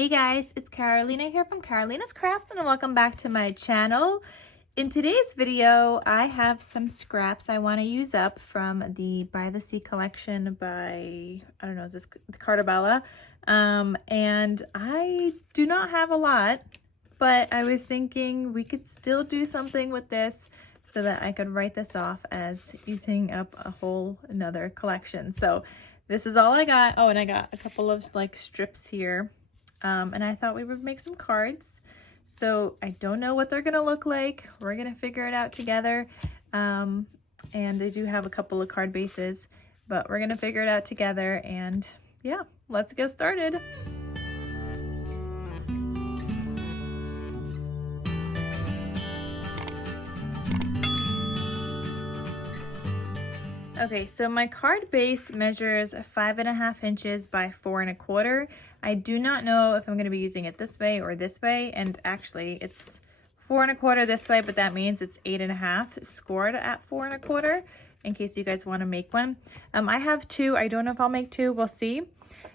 Hey guys, it's Carolina here from KarolinasKrafts and welcome back to my channel. In today's video, I have some scraps I want to use up from the By the Sea collection by, I don't know, is this the Carta Bella? And I do not have a lot, but I was thinking we could still do something with this so that I could write this off as using up a whole another collection. So this is all I got. Oh, and I got a couple of like strips here. And I thought we would make some cards. So I don't know what they're gonna look like. We're gonna figure it out together. And I do have a couple of card bases, but we're gonna figure it out together. And yeah, let's get started. Okay, so my card base measures 5.5 inches by 4 1/4. I do not know if I'm going to be using it this way or this way, and actually it's 4 1/4 this way, but that means it's 8.5 scored at 4 1/4 in case you guys want to make one. I have two. I don't know if I'll make two. We'll see.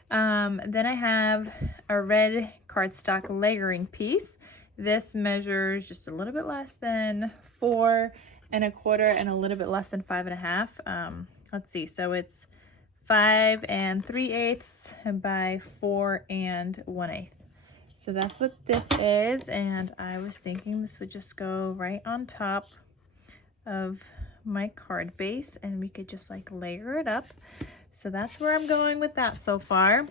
Then I have a red cardstock layering piece. This measures just a little bit less than 4 1/4 and a little bit less than 5.5. Let's see, so it's 5 3/8 by 4 1/8. So that's what this is, and I was thinking this would just go right on top of my card base and we could just like layer it up. So that's where I'm going with that so far.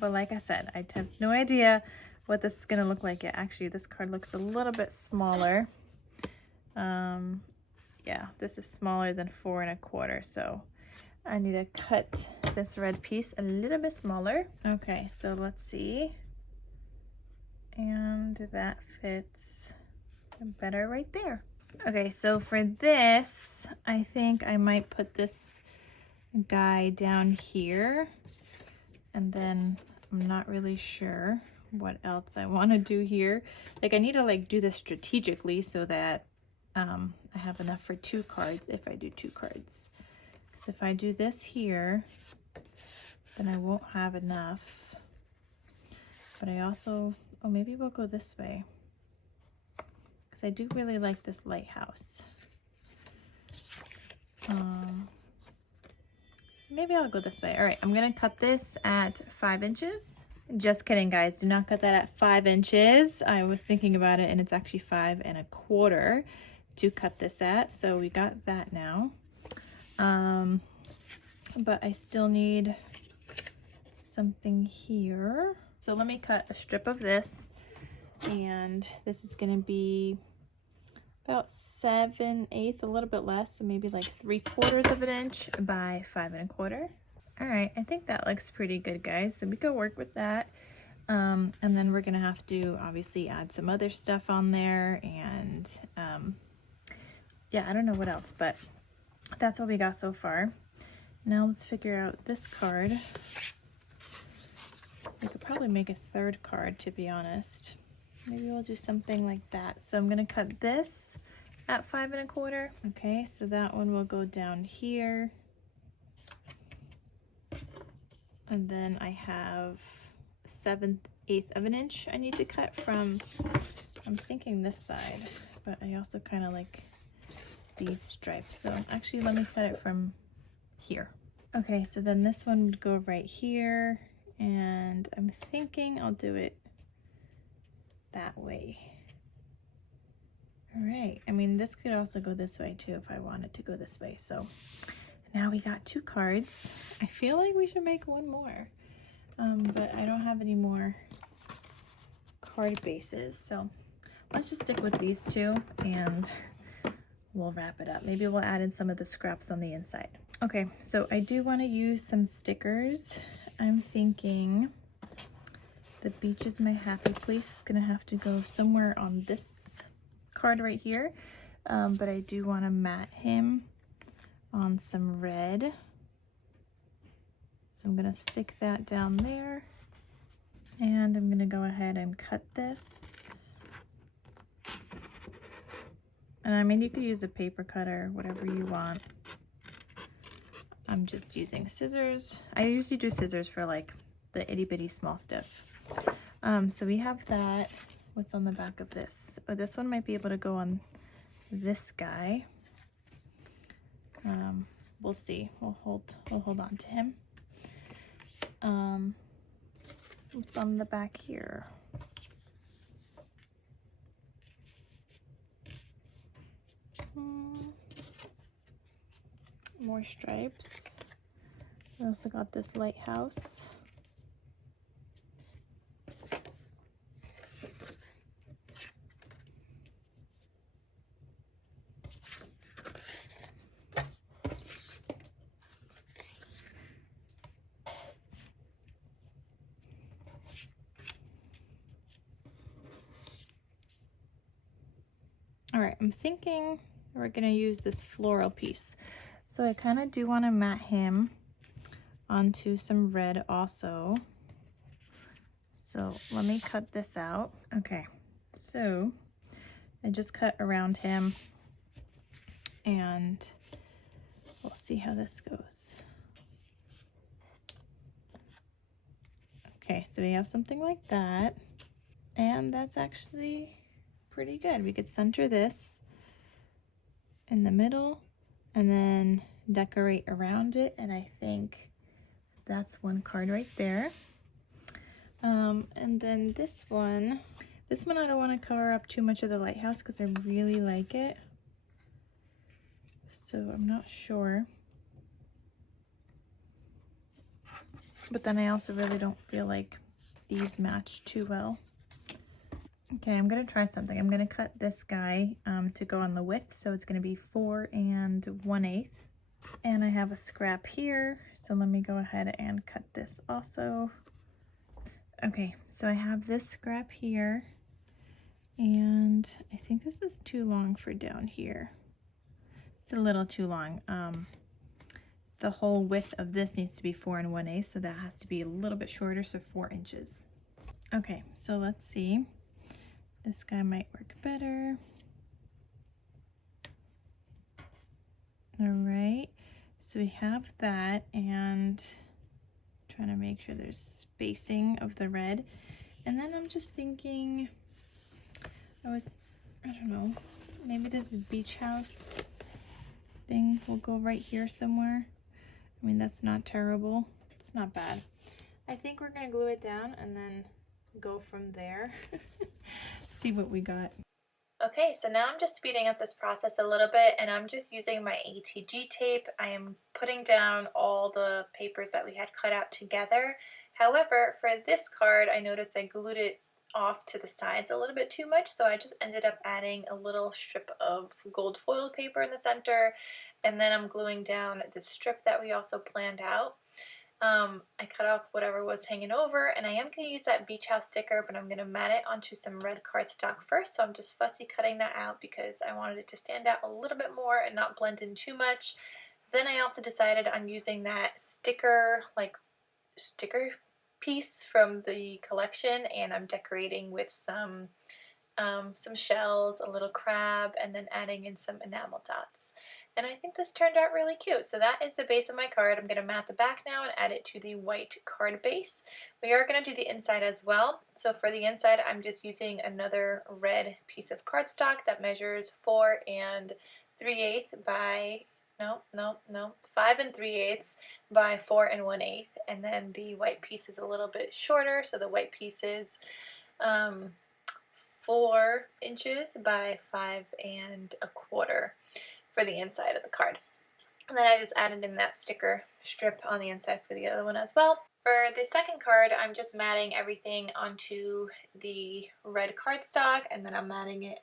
But like I said, I have no idea what this is gonna look like yet. Actually, this card looks a little bit smaller. Yeah, this is smaller than 4 1/4, so I need to cut this red piece a little bit smaller. Okay, so let's see. And that fits better right there. Okay, so for this, I think I might put this guy down here. And then I'm not really sure what else I want to do here. Like I need to like do this strategically so that I have enough for 2 cards if I do 2 cards. Because if I do this here, then I won't have enough. But I also, oh, maybe we'll go this way. Because I do really like this lighthouse. Maybe I'll go this way. All right, I'm going to cut this at 5 inches. Just kidding, guys. Do not cut that at 5 inches. I was thinking about it, and it's actually 5 1/4 to cut this at, so we got that now. But I still need something here. So let me cut a strip of this, and this is gonna be about 7/8, a little bit less, so maybe like 3/4 of an inch by 5 1/4. All right, I think that looks pretty good, guys, so we can work with that. And then we're gonna have to obviously add some other stuff on there, and yeah, I don't know what else, but that's what we got so far. Now let's figure out this card. We could probably make a 3rd card, to be honest. Maybe we'll do something like that. So I'm gonna cut this at 5 1/4. Okay, so that one will go down here. And then I have 7/8 of an inch I need to cut from, I'm thinking this side, but I also kind of like these stripes. So actually let me cut it from here. Okay, so then this one would go right here, and I'm thinking I'll do it that way. All right, I mean this could also go this way too if I wanted to go this way. So now we got 2 cards. I feel like we should make one more, but I don't have any more card bases, so let's just stick with these 2 and we'll wrap it up. Maybe we'll add in some of the scraps on the inside. Okay, so I do want to use some stickers. I'm thinking the beach is my happy place. It's gonna have to go somewhere on this card right here, but I do want to mat him on some red. So I'm gonna stick that down there, and I'm gonna go ahead and cut this. And I mean, you could use a paper cutter, whatever you want. I'm just using scissors. I usually do scissors for like the itty bitty small stuff. So we have that. What's on the back of this? Oh, this one might be able to go on this guy. We'll see. We'll hold on to him. What's on the back here? More stripes. We also got this lighthouse. All right, I'm thinking we're gonna use this floral piece. So I kind of do want to mat him onto some red also. So let me cut this out. Okay, so I just cut around him and we'll see how this goes. Okay, so we have something like that, and that's actually pretty good. We could center this in the middle and then decorate around it, and I think that's one card right there. And then this one I don't want to cover up too much of the lighthouse because I really like it, so I'm not sure. But then I also really don't feel like these match too well. Okay, I'm gonna try something. I'm gonna cut this guy to go on the width, so it's gonna be 4 1/8. And I have a scrap here, so let me go ahead and cut this also. Okay, so I have this scrap here, and I think this is too long for down here. It's a little too long. The whole width of this needs to be 4 1/8, so that has to be a little bit shorter, so 4 inches. Okay, so let's see. This guy might work better. All right, so we have that, and trying to make sure there's spacing of the red. And then I'm just thinking, I don't know, maybe this beach house thing will go right here somewhere. I mean, that's not terrible. It's not bad. I think we're gonna glue it down and then go from there. See what we got. Okay, so now I'm just speeding up this process a little bit, and I'm just using my ATG tape. I am putting down all the papers that we had cut out together. However, for this card, I noticed I glued it off to the sides a little bit too much, so I just ended up adding a little strip of gold foiled paper in the center, and then I'm gluing down the strip that we also planned out. I cut off whatever was hanging over, and I am going to use that beach house sticker, but I'm going to mat it onto some red cardstock first, so I'm just fussy cutting that out because I wanted it to stand out a little bit more and not blend in too much. Then I also decided on using that sticker piece from the collection, and I'm decorating with some shells, a little crab, and then adding in some enamel dots. And I think this turned out really cute. So that is the base of my card. I'm going to mat the back now and add it to the white card base. We are going to do the inside as well. So for the inside, I'm just using another red piece of cardstock that measures 4 3/8 by 5 3/8 by 4 1/8, and then the white piece is a little bit shorter, so the white piece is 4 inches by 5 1/4 for the inside of the card. And then I just added in that sticker strip on the inside for the other one as well. For the second card, I'm just matting everything onto the red cardstock, and then I'm matting it,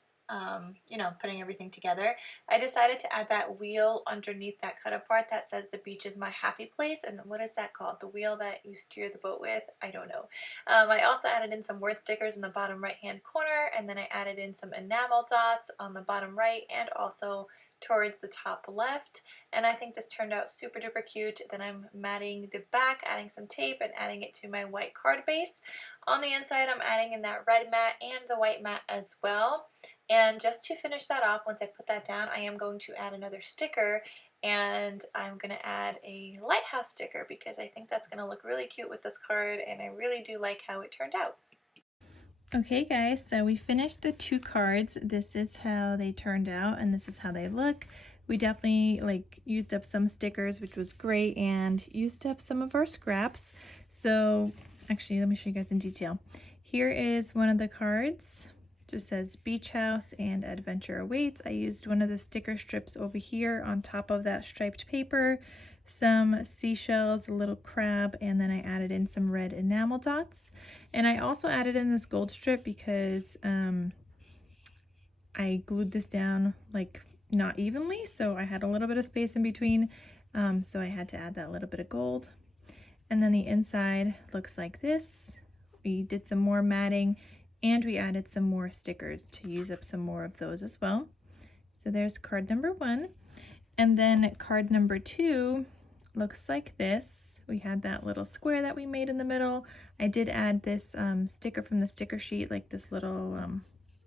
putting everything together. I decided to add that wheel underneath that cut apart that says the beach is my happy place. And what is that called? The wheel that you steer the boat with? I don't know. I also added in some word stickers in the bottom right hand corner, and then I added in some enamel dots on the bottom right and also towards the top left, and I think this turned out super duper cute. Then I'm matting the back, adding some tape, and adding it to my white card base. On the inside, I'm adding in that red mat and the white mat as well. And just to finish that off, once I put that down, I am going to add another sticker, and I'm going to add a lighthouse sticker because I think that's going to look really cute with this card, and I really do like how it turned out. Okay guys, so we finished the 2 cards. This is how they turned out and this is how they look. We definitely like used up some stickers, which was great, and used up some of our scraps. So actually, let me show you guys in detail. Here is one of the cards. It just says Beach House and Adventure Awaits. I used one of the sticker strips over here on top of that striped paper, some seashells, a little crab, and then I added in some red enamel dots. And I also added in this gold strip because I glued this down like not evenly, so I had a little bit of space in between, so I had to add that little bit of gold. And then the inside looks like this. We did some more matting and we added some more stickers to use up some more of those as well. So there's card number 1. And then card number 2 looks like this. We had that little square that we made in the middle. I did add this sticker from the sticker sheet, like this little,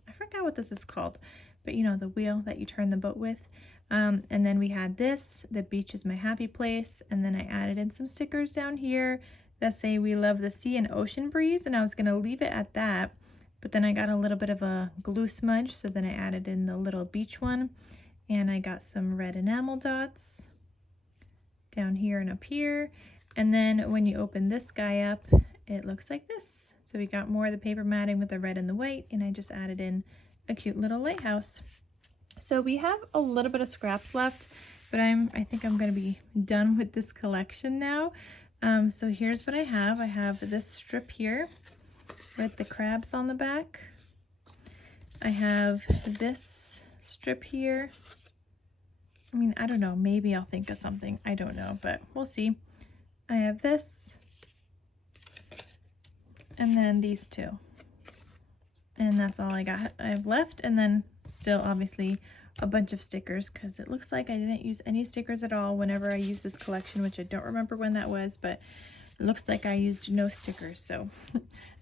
I forgot what this is called, but you know, the wheel that you turn the boat with. And then we had this, the beach is my happy place. And then I added in some stickers down here that say we love the sea and ocean breeze. And I was gonna leave it at that, but then I got a little bit of a glue smudge. So then I added in the little beach one, and I got some red enamel dots down here and up here. And then when you open this guy up, it looks like this. So we got more of the paper matting with the red and the white, and I just added in a cute little lighthouse. So we have a little bit of scraps left, but I think I'm gonna be done with this collection now. So here's what I have. I have this strip here with the crabs on the back. I have this strip here. I mean, I don't know, maybe I'll think of something. I don't know, but we'll see. I have this, and then these 2. And that's all I have left. And then still obviously a bunch of stickers, because it looks like I didn't use any stickers at all whenever I used this collection, which I don't remember when that was, but it looks like I used no stickers. So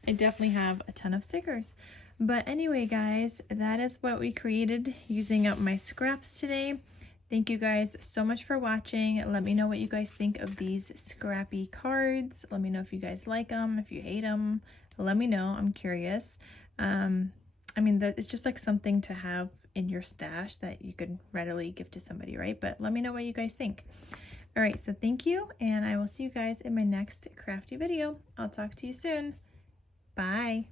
I definitely have a ton of stickers. But anyway, guys, that is what we created using up my scraps today. Thank you guys so much for watching. Let me know what you guys think of these scrappy cards. Let me know if you guys like them, if you hate them. Let me know. I'm curious. I mean, it's just like something to have in your stash that you could readily give to somebody, right? But let me know what you guys think. All right, so thank you, and I will see you guys in my next crafty video. I'll talk to you soon. Bye.